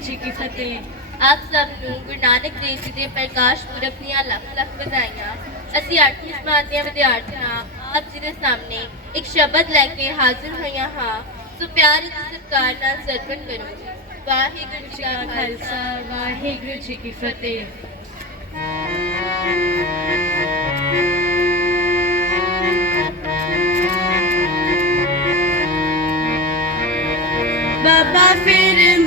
जी की फतेह ਆਪ ਸਭ ਨੂੰ ਗੁਰੂ ਨਾਨਕ ਦੇਵ ਜੀ ਦੇ ਪ੍ਰਕਾਸ਼ ਪੁਰਬ ਦੀਆਂ ਲੱਖ ਲੱਖ ਵਧਾਈਆਂ ਅਸੀਂ 8ਵੀਂ ਜਮਾਤ ਦੀਆਂ ਵਿਦਿਆਰਥਣਾਂ ਆਪ ਜੀ ਦੇ ਸਾਹਮਣੇ ਇੱਕ ਸ਼ਬਦ ਲੈ ਕੇ ਹਾਜ਼ਰ ਹੋਈਆਂ ਹਾਂ ਸੋ ਪਿਆਰ ਅਤੇ ਸਤਿਕਾਰ ਨਾਲ ਸਰਵਨ ਕਰੋ ਵਾਹਿਗੁਰੂ ਜੀ ਕਾ ਖਾਲਸਾ ਵਾਹਿਗੁਰੂ ਜੀ ਕੀ ਫਤਿਹ Baba Fe.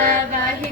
Bye. Bye.